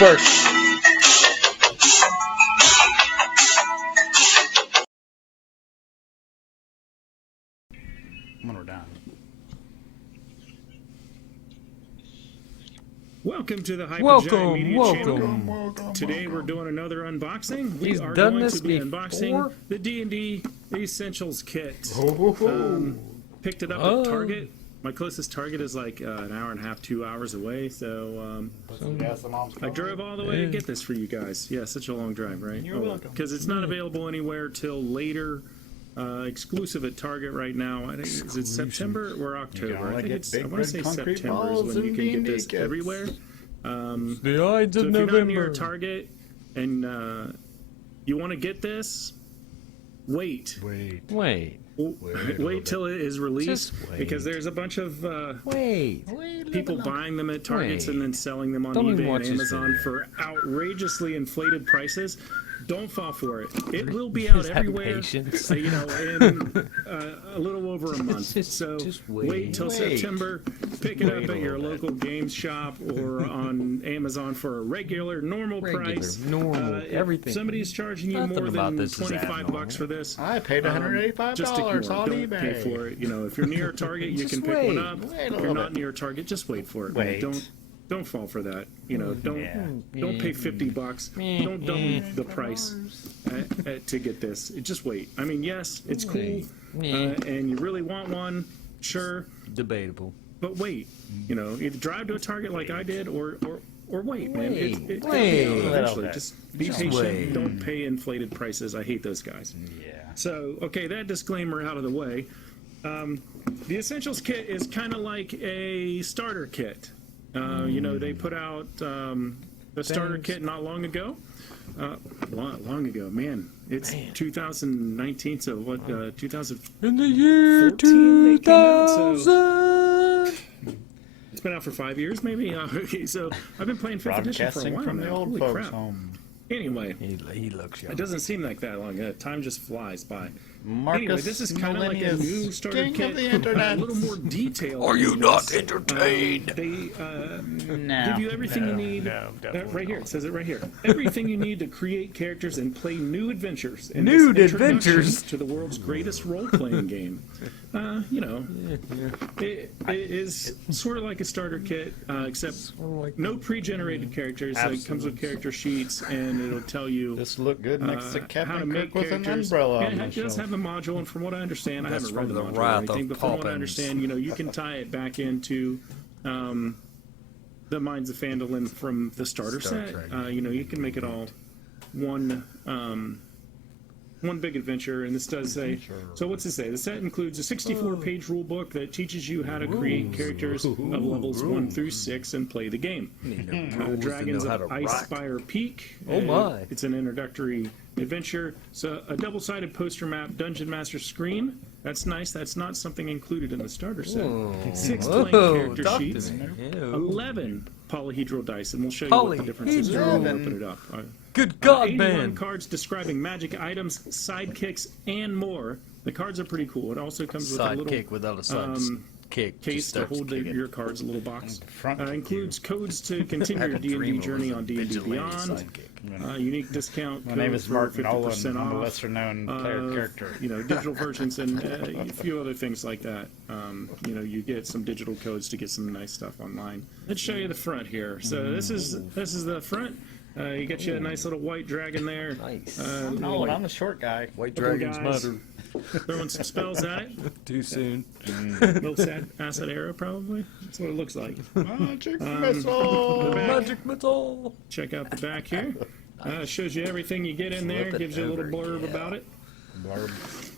first. When we're done. Welcome to the Hypergiant Media Welcome. Channel. Today we're doing another unboxing. We He's are done going this to be before? unboxing the D&D Essentials Kit. Picked it up at Target. My closest Target is like an hour and a half, 2 hours away. So I drove all the way to get this for you guys. Yeah, such a long drive, right? You're welcome. Because it's not available anywhere till later. Exclusive at Target right now. I think is it September or October? I think it's. I want to say September is when you can get this everywhere. The Ides So of if you're not near November. Target and you want to get this, wait till it is released, Just wait. because there's a bunch of Wait. people buying them at Targets Wait. and then selling them on Don't even eBay watch and this Amazon video. for outrageously inflated prices. Don't fall for it. It will be out Just have everywhere, patience. in a little over a month. So just wait till wait. September. Pick it up Wait a at your little bit. local games shop or on Amazon for a normal price. Normal, everything. If somebody's charging you Nothing more about than this is $25 abnormal. for this, I paid $185 just ignore it. on Don't eBay. pay for it. If you're near a Target, you can pick wait. one up. Wait a If you're little not bit. near a Target, just wait for it. Wait. Don't fall for that. Don't pay $50. Don't double the price to get this. Just wait. I mean, yes, it's cool, and you really want one, sure, Debatable. but wait. Either drive to a Target like I did, or wait, man. It could Wait. be out eventually. Wait. Just be Just patient. wait. Don't pay inflated prices. I hate those guys. Yeah. So, okay, that disclaimer out of the way. The Essentials Kit is kind of like a starter kit. They put out the starter kit not long ago. Long ago, man. It's 2019, so what, 2014 In the year they came out, so 2000. it's been out for 5 years, maybe? Okay, so I've been playing 5th edition for a Broadcasting while from now. the old Holy folks' crap. home. Anyway, He looks young. it doesn't seem like that long. Time just flies by. Marcus Anyway, this is kind of like a new starter king kit, of the internet. a little more detailed. Are you than not this. entertained? They No. give you everything you need. Right here, it says it right here. Everything you need to create characters and play new adventures. in this Nude introduction adventures? to the world's greatest role-playing game. It is sort of like a starter kit, except no pre-generated characters. It comes with character sheets, and it'll tell you This look good next to how to Captain make Kirk with an characters. umbrella on And the it does shelf. have a module, and from what I understand, I That's haven't read from the the module or Wrath anything, of but from what I Poppins. understand, you can tie it back into the Minds of Phandalin from the starter Star set. Trek. You can make it all one big adventure, and this does say. So what's it say? The set includes a 64-page rule book that teaches you how to create characters of levels 1 through 6 and play the game. Dragons of Icespire Peak. Oh my. It's an introductory adventure. So a double-sided poster map Dungeon Master screen. That's nice. That's not something included in the starter set. 6 playing character talk to sheets. me. 11 polyhedral dice, and we'll show you what the difference is when we open it up. Good God, 81 man. cards describing magic items, sidekicks, and more. The cards are pretty cool. It also comes with a little Sidekick without a side kick. case Just to starts hold kicking. your cards, a little box. Front kick Includes codes to continue your Had a dream D&D it journey was a on D&D vigilante Beyond. sidekick. Unique discount My name code is for Mark 50% Noland. I'm a off. lesser-known character. Digital versions and a few other things like that. You get some digital codes to get some nice stuff online. Let's show you the front here. So this is the front. You get you a nice little white dragon there. Nice. No, I'm the short guy. White couple dragons guys. matter. Throwing some spells at it. Too soon. Little acid arrow, probably. That's what it looks like. Magic missile. Magic metal. Check out the back here. Shows you everything you get in there. Flip it Gives you a little over, blurb yeah. about it.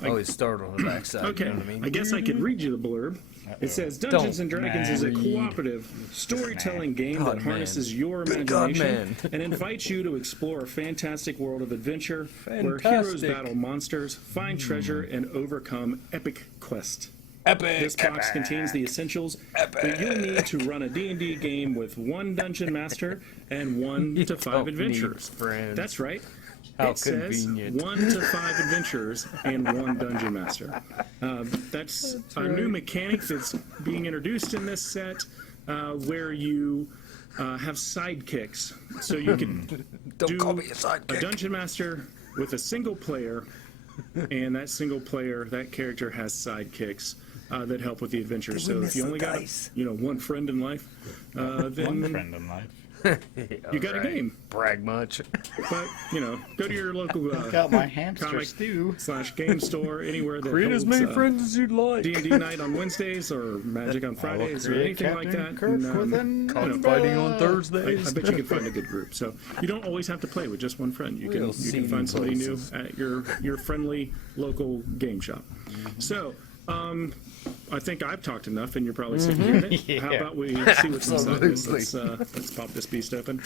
Always start on the backside. Okay, You know what I mean? I guess I could read you the blurb. It says Dungeons and Dragons is a read. cooperative storytelling game God, that harnesses man. your Good God, imagination man. and invites you to explore a fantastic world of adventure where heroes Fantastic. battle monsters, find treasure, and overcome epic quest. Epic. This box contains the essentials that you'll need to run a D&D game with 1 dungeon master and 1 to 5 don't adventurers. need friends. That's right. How It says convenient. 1 to 5 adventurers and 1 dungeon master. That's a new mechanic that's being introduced in this set, where you have sidekicks. So you can Don't call me a a sidekick. dungeon master with a single player, and that single player, that character has sidekicks that help with the adventure. So if you only got one friend in life, then One friend in life. you got a game. Brag much. But go to your local Got my hamster comic stew. / game store, anywhere that Create as holds, many friends as you'd like. D&D night on Wednesdays or Magic on Fridays or create anything like Captain that. Kirk And, with an Cockfighting on I Thursdays. bet you can find a good group. So you don't always have to play with just one friend. You can We'll see find you somebody places. new at your friendly local game shop. So I think I've talked enough, and you're probably sick of hearing it. Yeah. How about we see what's inside this? Absolutely. Let's pop this beast open.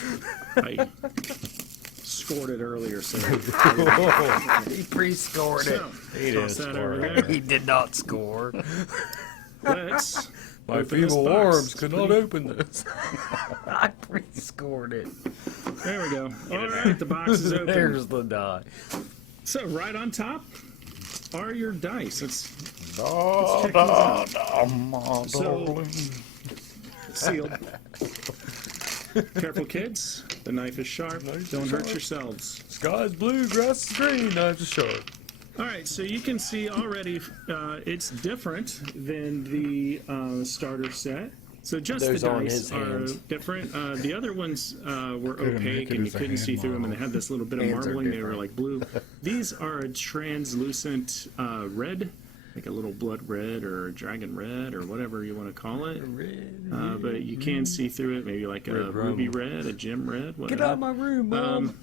I scored it earlier, so He pre-scored it. He toss did that score over it. there. He did not score. Let's My open this feeble box. arms could not open this. I pre-scored it. There we go. All right, the box is open. There's the die. So right on top are your dice. Da, check da, these da, my So- darling. Sealed. Careful, kids. The knife is sharp. Don't hurt yourselves. Sky's blue, grass is green, knives are sharp. All right, so you can see already it's different than the starter set. So just Those the aren't dice his are hands. different. The other ones were Couldn't make opaque it and you as a couldn't see hand through them, and they model. had this little bit of Hands are marbling. They were different. like blue. These are a translucent red, like a little blood red or dragon red or whatever you want to call it. But you can see through it, maybe like a Red ruby rum. red, a gem red, whatever. Get out of my room, Mom.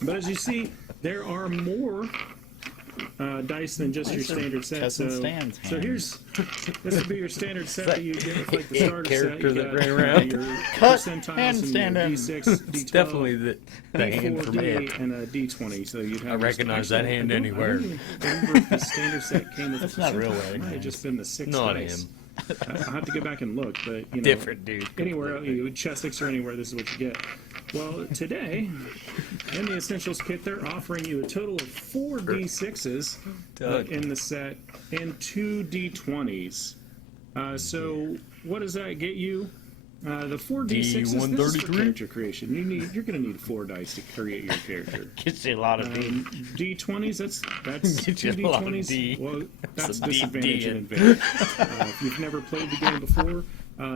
But as you see, there are more dice than just your standard set. Cousin Stan's So hands. this would be your standard set that you get with like the it starter character set. You that got ran around? your Cut percentiles and your handstand D6, D12, It's definitely the hand D4, from D8, it. and a D20. So you'd have I recognize actually, that hand I don't- anywhere. I don't even remember if the standard set came with That's a not real percentile. way. It might have just been the 6 Not dice. him. I'll have to go back and look, but Different dude. Anywhere else, you would Chessex or anywhere, this is what you get. Well, today, in the Essentials Kit, they're offering you a total of 4 D6s in the set and 2 D20s. So what does that get you? The 4 D6s, this is for D133? character creation. You're going to need 4 dice to create your character. Gets you a lot of D. D20s, that's Get 2 you a lot of D20s. D. Well, that's Some disadvantage D and advantage. If you've never played the game before,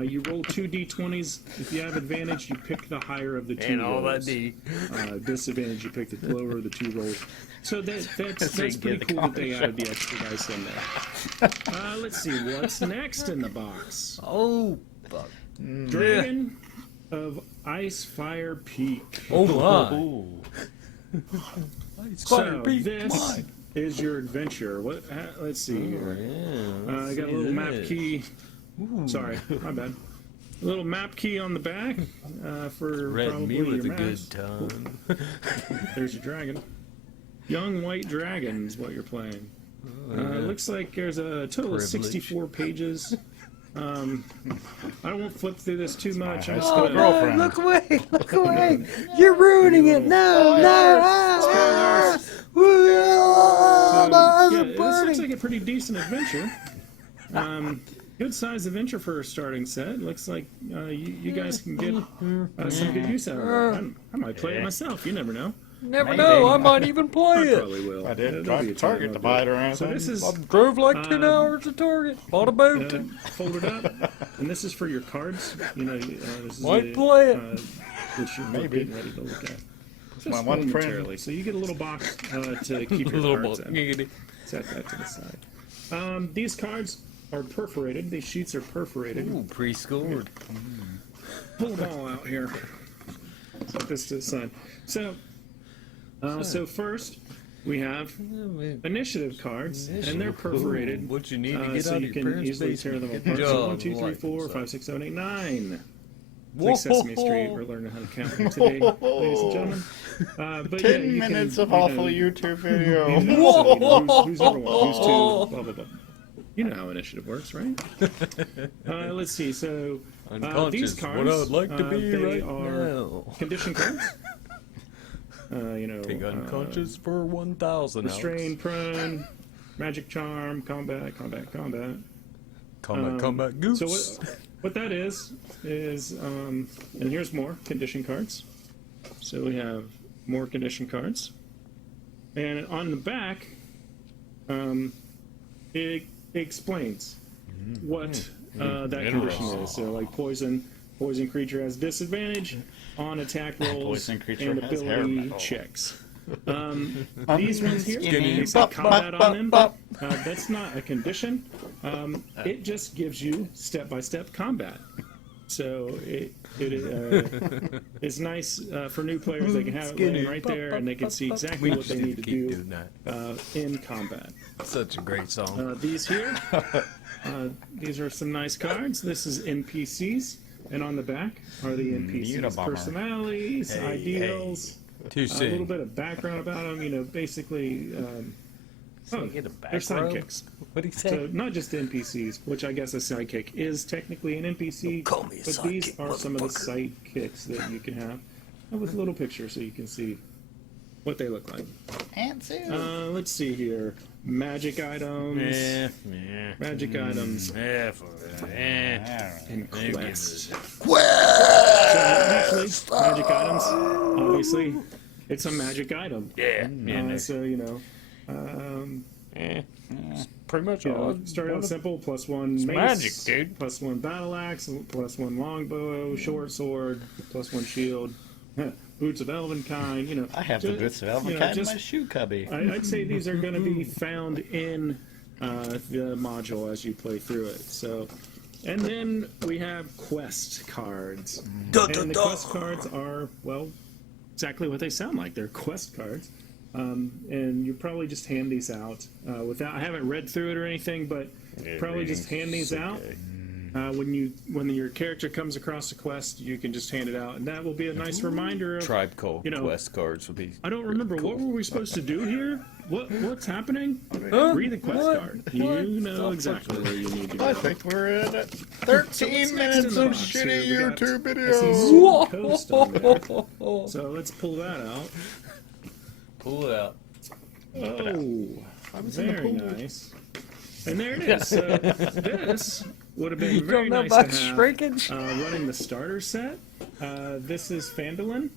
you roll 2 D20s. If you have advantage, you pick the higher of the 2 And all that rolls. D. Disadvantage, you pick the lower of the 2 rolls. So that's So you pretty get the cool that they combination. added the extra dice in there. Let's see, what's next in the box? Oh, fuck. Dragon of Ice Fire Peak. Oh, my. So this is your adventure. Let's see here. I got a little map key. Sorry, my bad. A little map key on the back for Read probably me with a your good maps. time. There's your dragon. Young White Dragon is what you're playing. Looks like there's a total of Privilege. 64 pages. I don't want to flip through this too much. I'm high just school gonna. girlfriend. Look away! Look away! You're ruining it! No! No! Yeah, this looks like a pretty decent adventure. Good sized adventure for a starting set. Looks like you guys can get some good use out of it. I might play it myself. You never know. Never Maybe. know, I might even play I it. probably will. I There'll did be drive a to time Target I'll to do buy it. it around. So this is I drove like 10 hours to Target. Bought a boat. folded up, and this is for your cards. This is Might play it. Which you're Maybe. getting ready to look at. Just my one friend. momentarily. So you get a little box to keep your Little cards book. in. Set that to the side. These cards are perforated. These sheets are perforated. Ooh, pre-scored. Pull them all out here. Set this to the side. So first we have initiative cards, and they're perforated. What you need to get So out you of your can parents' easily tear them basement. apart. Good So 1, job, 2, 3, like 4, yourself. 5, 6, 7, 8, 9. It's like Sesame Street. We're learning how to count today, ladies and gentlemen. But 10 you minutes can, of awful YouTube video. who's number one? Who's two? Blah blah blah. You know how initiative works, right? Let's see. So these Unconscious, cards, what I'd like to be they right are now. condition cards. Take unconscious for 1,000 Restrain, prone, magic charm, combat, combat, combat. Combat goose. So what that is, and here's more condition cards. So we have more condition cards. And on the back, it explains what that condition is. So like poison creature has disadvantage on attack rolls Poison creature and has hair ability metal. checks. These ones here, Skinny. they say combat on them. That's not a condition. It just gives you step-by-step combat. So it is nice for new players. They can have it laying right there, and they can see exactly what they need to do in combat. Such a great song. These here, these are some nice cards. This is NPCs, and on the back are the NPCs' Unabomber. personalities, ideals. A little bit of background about them, you know, basically, they're sidekicks. What do you say? So not just NPCs, which I guess a sidekick is technically an NPC, Call me a but these sidekick, are some of the motherfucker. sidekicks that you can have. With a little picture so you can see what they look like. Let's see here. Magic items. Magic items. And quests. So actually, magic items, obviously, it's a magic item. So, you know, Pretty much you know, start out simple, +1 mace, magic, dude. +1 battle axe, +1 longbow, short sword, +1 shield, boots of elvenkind, you know. I have the boots of Elvenkind in my shoe cubby. I'd say these are going to be found in the module as you play through it. So, and then we have quest cards. And the quest cards are, well, exactly what they sound like. They're quest cards. And you probably just hand these out without. I haven't read through it or anything, but probably just hand these out. When your character comes across a quest, you can just hand it out, and that will be a nice reminder of. Tribe Call you know, quest cards would be. I don't remember what were we supposed to do here. What's happening? Read the quest card. You know exactly where you need to go. I think we're in it. So what's 13 next in minutes the of box here? shitty We got- YouTube I see videos. Sword Coast on there. So let's pull that out. Pull it out. Oh, very nice. And there it is. So this would have been very Don't know nice about to have shrinkage. running the starter set. This is Fandolin.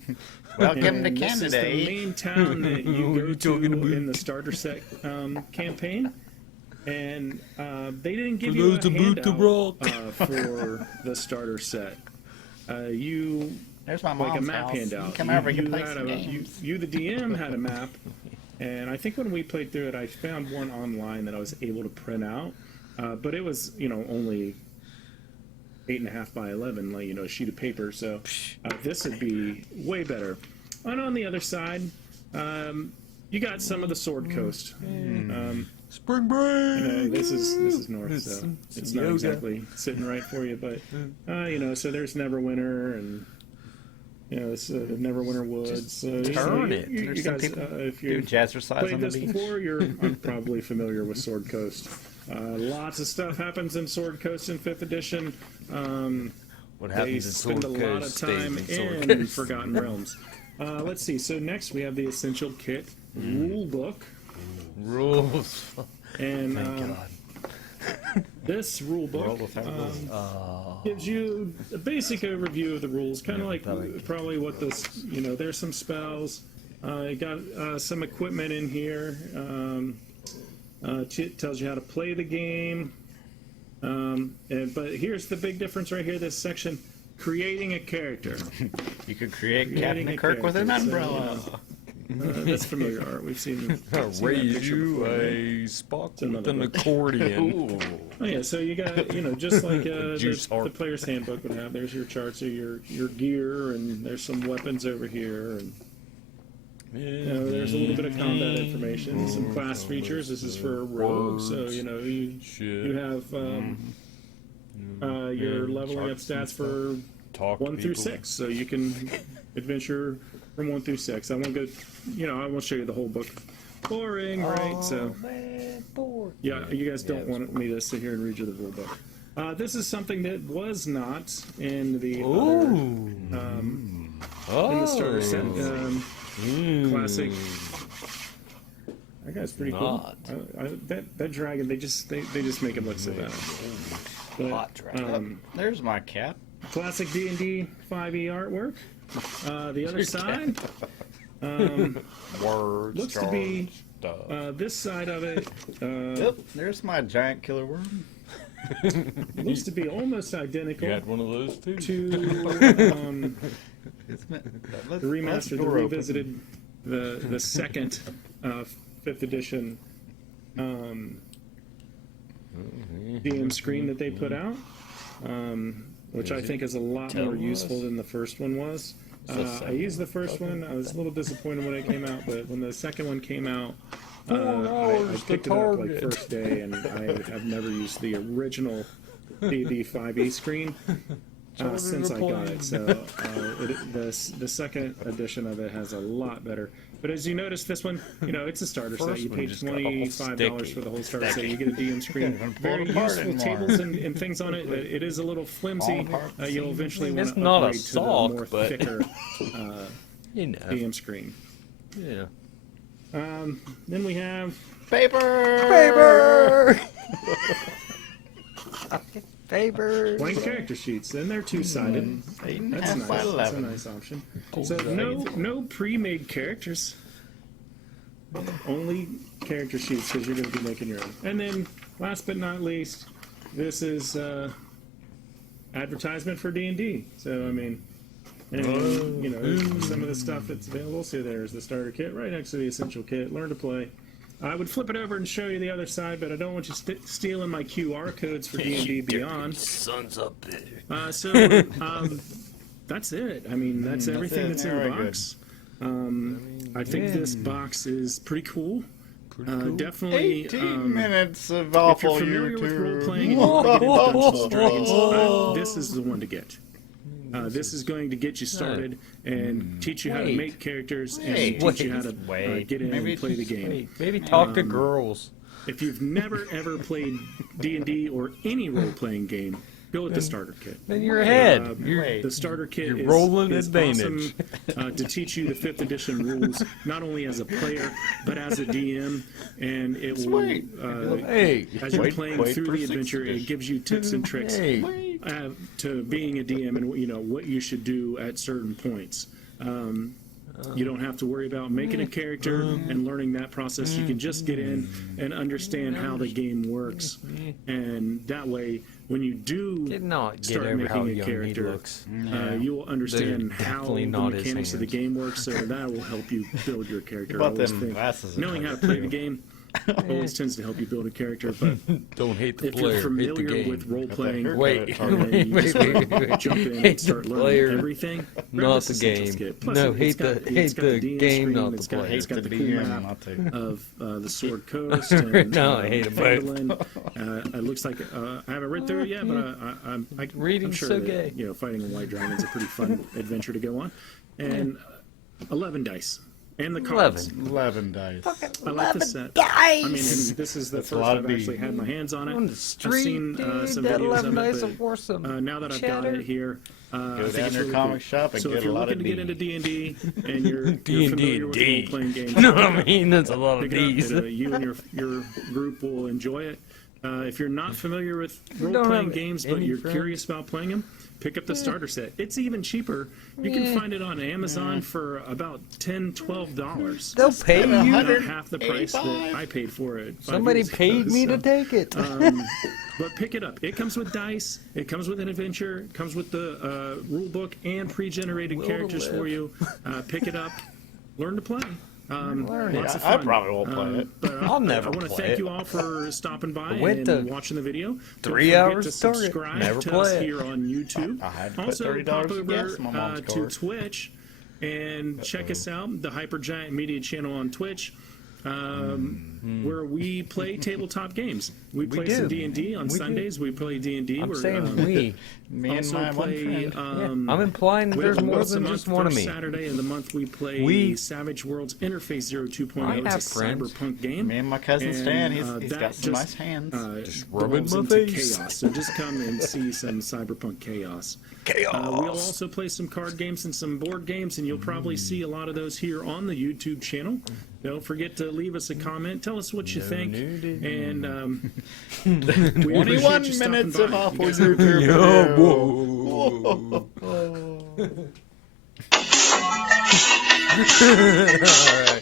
Welcome to And this is the Canada. main town that you go to in the starter set campaign. And they didn't give you a handout for the starter set. You There's my like a mom's map house. handout. You come over, you you, play had some a, games. you, the DM, had a map, and I think when we played through it, I found one online that I was able to print out, but it was only 8.5 by 11, like a sheet of paper. So this would be way better. And on the other side, you got some of the Sword Coast. Spring break. This is north, so it's not exactly sitting right for you, but so there's Neverwinter and it's the Neverwinter Woods. So turn you, it. You, There's you some guys, people if Do you jazzercise played on the this beach. before, you're probably familiar with Sword Coast. Lots of stuff happens in Sword Coast in 5th edition. What They happens in spend Sword a lot of Coast time stays in Sword in Coast. Forgotten Realms. Let's see. So next we have the Essential Kit rule book. Rules. And this rule book gives you a basic overview of the rules, kind of like probably what this, there's some spells. You got some equipment in here. It tells you how to play the game. But here's the big difference right here, this section, creating a character. You could create Creating Captain a Kirk with an character, so, umbrella. That's familiar art. We've seen that Raise picture you before, right? a Spock with another an book. accordion. Oh yeah, so you got just like Juice the harp. player's handbook would have. There's your charts of your gear, and there's some weapons over here, and there's a little bit of combat information, some class features. This is for a rogue, so you have your leveling up stats for Talk to 1 through people. 6, so you can adventure from 1 through 6. I won't go, I won't show you the whole book. Boring, right? So, yeah, you guys don't want me to sit here and read you the rule book. This is something that was not in the other, in the starter set. Classic. That guy's pretty cool. Not. That dragon, they just make him look so bad. But, Hot dragon. There's my cat. classic D&D 5e artwork. The other side Words. looks to be stuff. this side of it Yep. There's my giant killer worm. looks to be almost identical You had one of those too. to It's the remastered, the revisited, the second 5th edition DM screen that they put out, which I think is a lot more useful than the first one was. I used the first one. I was a little disappointed when it came out, but when the second one came out, I picked it up like first day, and I have never used the original D&D 5e screen since I got it. So the second edition of it has a lot better. But as you notice, this one, it's a starter set. You pay $25 for the whole starter set. You get a DM screen. Very useful tables and things on it. It is a little flimsy. You'll eventually want to upgrade to the more thicker DM screen. Yeah. Then we have Paper. Paper. blank character sheets, and they're two-sided. 8.5 That's nice. by That's a 11. nice option. So no pre-made characters. Only character sheets because you're going to be making your own. And then, last but not least, this is advertisement for D&D. So I mean, and some of the stuff that's available. So there's the starter kit right next to the essential kit. Learn to play. I would flip it over and show you the other side, but I don't want you stealing my QR codes for D&D Beyond. Sun's up there. So that's it. I mean, that's everything that's in the Very box. I think this box is pretty cool. Definitely. 18 minutes of If you're awful familiar with role YouTube. playing and you want to get into Dungeons and Dragons, this is the one to get. This is going to get you started and teach you how to make characters and teach you how to get in and play the game. Maybe talk to girls. If you've never ever played D&D or any role-playing game, go with the starter kit. Then you're ahead. The starter kit is, rolling is advantage. awesome to teach you the 5th edition rules, not only as a player, but as a DM. And it will, as you're playing through the adventure, it gives you tips and tricks to being a DM and what you should do at certain points. You don't have to worry about making a character and learning that process. You can just get in and understand how the game works. And that way, when you do start making a character, you will understand how the mechanics of the game work, so that will help you build your character. But them glasses. Knowing how to play the game always tends to help you build a character, but Don't hate the if player, you're hate the familiar game. with role-playing, Wait, you just wanna jump in Hate and start the learning player, everything. not This the Essentials game. kit. Plus, No, it's got the DM game, screen, not the it's got- player. It's got the cool DM, map not the- of the Sword Coast and No, I hate 'em both. Pangolin. It looks like I haven't read through it yet, but I'm Reading's sure so that, gay. fighting a white dragon is a pretty fun adventure to go on. And 11 dice. And the cards. 11 dice. I like the set. I mean, and this is the first a lot I've of actually had my hands on it. On the I've street, seen dude, some that videos 11 of dice it, of Warsome but now that I've got cheddar. it here, I Go think down it's your really comic cool. shop and So get if a you're lot looking of to get D. into D&D and you're D&D, familiar with D. role-playing games, No, I mean, that's a lot of pick it up. D's. You and your group will enjoy it. If you're not familiar with don't role-playing have games, but any you're friends? curious about playing them, pick up the starter set. It's even cheaper. You can find it on Amazon for about $10, $12. They'll pay you. About half the price that I paid for it. 5 Somebody years ago, paid me to so- take it. But pick it up. It comes with dice. It comes with an adventure. It comes with the rule book and pre-generated characters for you. Pick it up. Learn to play. Lots of I fun. probably won't play it. But I'll never I want to play thank it. you all for stopping by went and to watching the video. 3 Don't forget hours to to Target. subscribe Never to play us it. here on YouTube. I had to put Also, $30 pop of over gas in my mom's to car. Twitch and check us out, the Hypergiant Media channel on Twitch. Where we play tabletop games. We play some do. D&D on We do. Sundays. We play D&D. I'm We're, saying we. Me and also my one play. friend. I'm implying that we there's have more once a than month, just one of first me. Saturday of the month we play We- Savage Worlds Interface 02.0. I It's a have friends. cyberpunk game. Me and my cousin And, Stan, he's that got some just, nice hands. rubbing devolves my into face. chaos. So just come and see some cyberpunk chaos. We'll also play some card games and some board games, and you'll probably see a lot of those here on the YouTube channel. Don't forget to leave us a comment. Tell us what you think. nudity. And We appreciate 21 you stopping minutes by. of You awful guys have a YouTube. Yeah, video. whoa. All right.